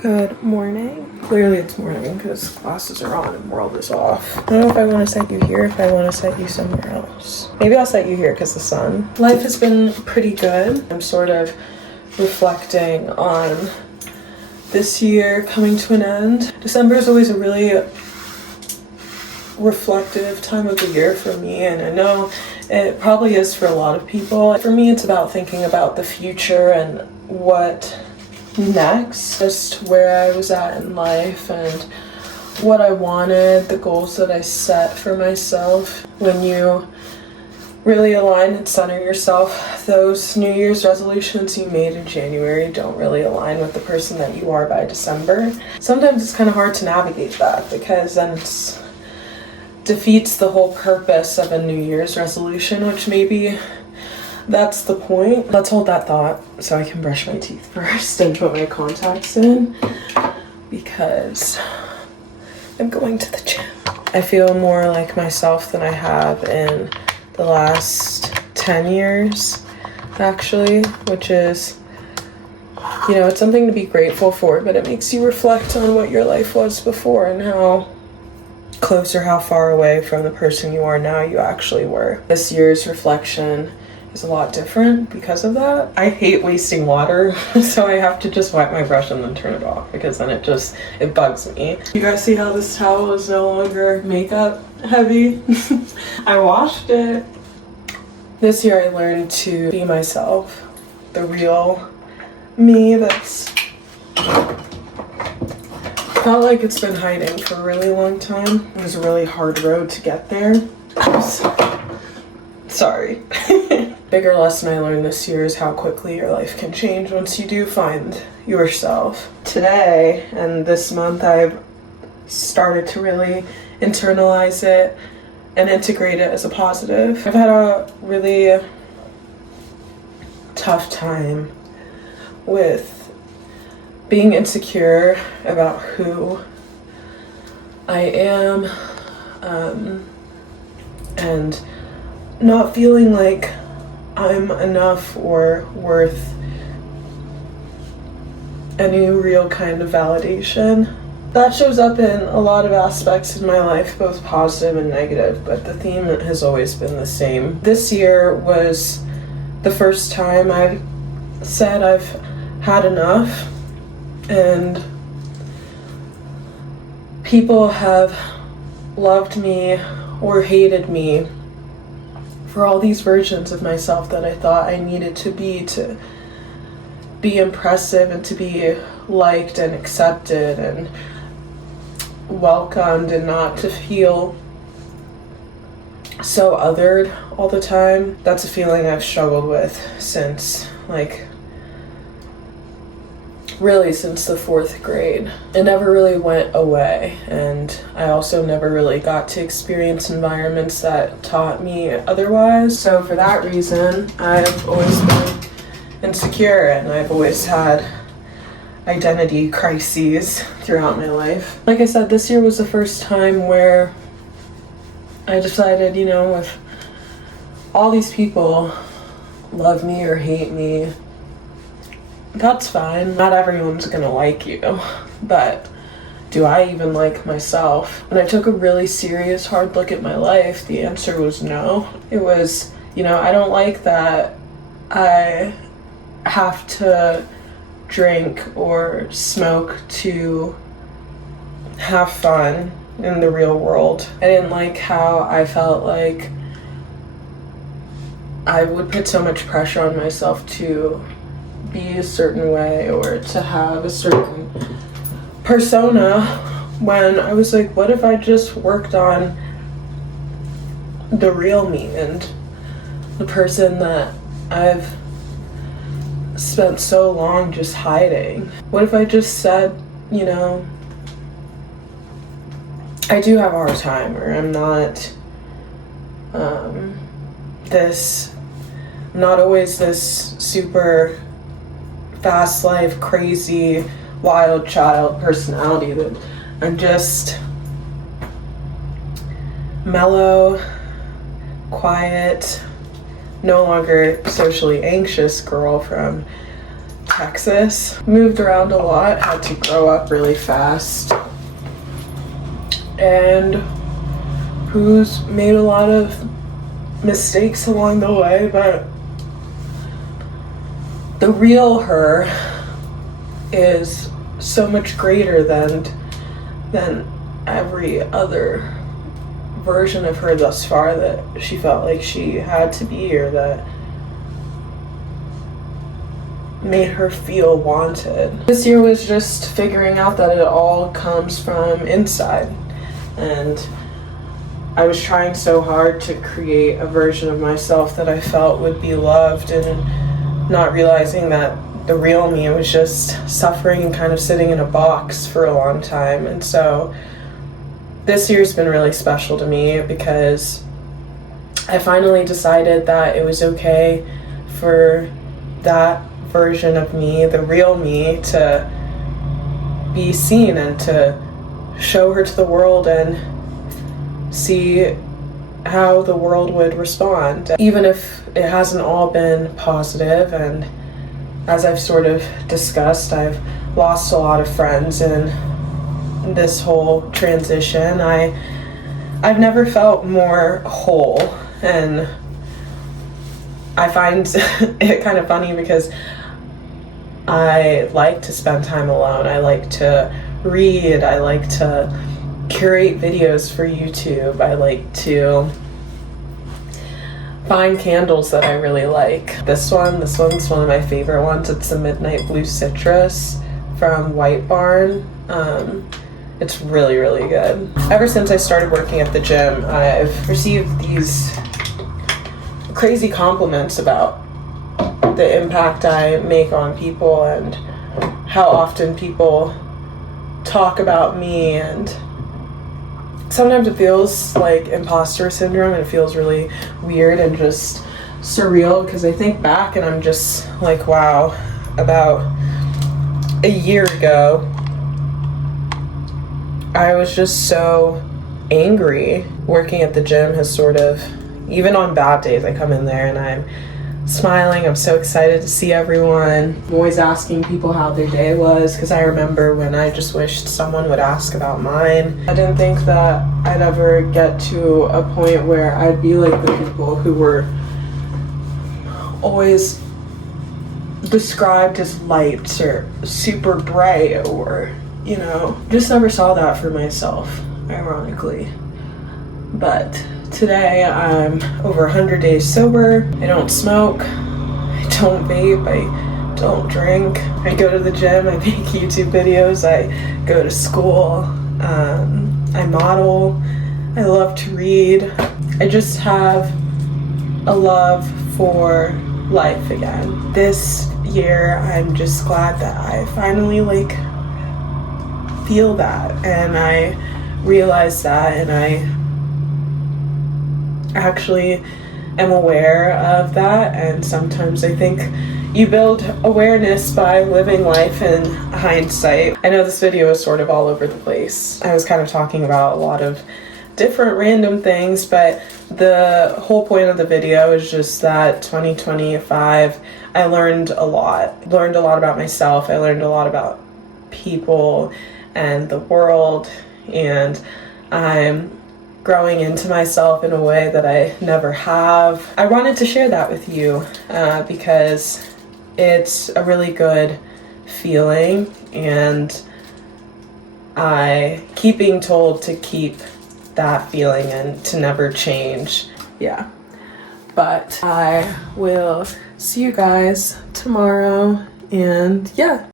Good morning. Clearly it's morning because glasses are on and world is off. I don't know if I want to set you here, if I want to set you somewhere else. Maybe I'll set you here because the sun. Life has been pretty good. I'm sort of reflecting on this year coming to an end. December is always a really reflective time of the year for me, and I know it probably is for a lot of people. For me, it's about thinking about the future and what next, just where I was at in life and what I wanted, the goals that I set for myself. When you really align and center yourself, those New Year's resolutions you made in January don't really align with the person that you are by December. Sometimes it's kind of hard to navigate that because then it defeats the whole purpose of a New Year's resolution, which maybe that's the point. Let's hold that thought so I can brush my teeth first and put my contacts in because I'm going to the gym. I feel more like myself than I have in the last 10 years, actually, which is, you know, it's something to be grateful for, but it makes you reflect on what your life was before and how close or how far away from the person you are now you actually were. This year's reflection is a lot different because of that. I hate wasting water, so I have to just wipe my brush and then turn it off because then it bugs me. You guys see how this towel is no longer makeup heavy? I washed it. This year I learned to be myself, the real me that's felt like it's been hiding for a really long time. It was a really hard road to get there. Sorry. Bigger lesson I learned this year is how quickly your life can change once you do find yourself. Today and this month I've started to really internalize it and integrate it as a positive. I've had a really tough time with being insecure about who I am, and not feeling like I'm enough or worth any real kind of validation. That shows up in a lot of aspects in my life, both positive and negative, but the theme has always been the same. This year was the first time I've said I've had enough, and people have loved me or hated me for all these versions of myself that I thought I needed to be impressive and to be liked and accepted and welcomed, and not to feel so othered all the time. That's a feeling I've struggled with since really since the 4th grade. It never really went away, and I also never really got to experience environments that taught me otherwise. So for that reason, I've always been insecure, and I've always had identity crises throughout my life. Like I said, this year was the first time where I decided, you know, if all these people love me or hate me, that's fine. Not everyone's gonna like you, but do I even like myself? When I took a really serious, hard look at my life, the answer was no. It was, you know, I don't like that I have to drink or smoke to have fun in the real world. I didn't like how I felt like I would put so much pressure on myself to be a certain way or to have a certain persona, when I was like, what if I just worked on the real me and the person that I've spent so long just hiding? What if I just said, you know, I do have a hard time, or I'm not not always this super fast life, crazy, wild child personality, that I'm just mellow, quiet, no longer socially anxious girl from Texas. Moved around a lot, had to grow up really fast, and who's made a lot of mistakes along the way, but the real her is so much greater than every other version of her thus far that she felt like she had to be, or that made her feel wanted. This year was just figuring out that it all comes from inside, and I was trying so hard to create a version of myself that I felt would be loved, and not realizing that the real me was just suffering and kind of sitting in a box for a long time. And so this year's been really special to me because I finally decided that it was okay for that version of me, the real me, to be seen and to show her to the world and see how the world would respond. Even if it hasn't all been positive, and as I've sort of discussed, I've lost a lot of friends in this whole transition. I've never felt more whole, and I find it kind of funny because I like to spend time alone. I like to read. I like to curate videos for YouTube. I like to find candles that I really like. This one's one of my favorite ones. It's the Midnight Blue Citrus from White Barn. It's really, really good. Ever since I started working at the gym, I've received these crazy compliments about the impact I make on people and how often people talk about me, and sometimes it feels like imposter syndrome, and it feels really weird and just surreal because I think back and I'm just like, wow, about a year ago I was just so angry. Working at the gym has sort of, even on bad days, I come in there and I'm smiling. I'm so excited to see everyone. I'm always asking people how their day was because I remember when I just wished someone would ask about mine. I didn't think that I'd ever get to a point where I'd be like the people who were always described as lights or super bright, or, you know, just never saw that for myself, ironically. But today I'm over 100 days sober. I don't smoke, I don't vape, I don't drink. I go to the gym, I make YouTube videos, I go to school, I model, I love to read. I just have a love for life again. This year I'm just glad that I finally feel that, and I realize that, and I actually am aware of that. And sometimes I think you build awareness by living life in hindsight. I know this video is sort of all over the place. I was kind of talking about a lot of different random things, but the whole point of the video is just that 2025 I learned a lot about myself. I learned a lot about people and the world, and I'm growing into myself in a way that I never have. I wanted to share that with you because it's a really good feeling, and I keep being told to keep that feeling and to never change. Yeah, but I will see you guys tomorrow, and yeah.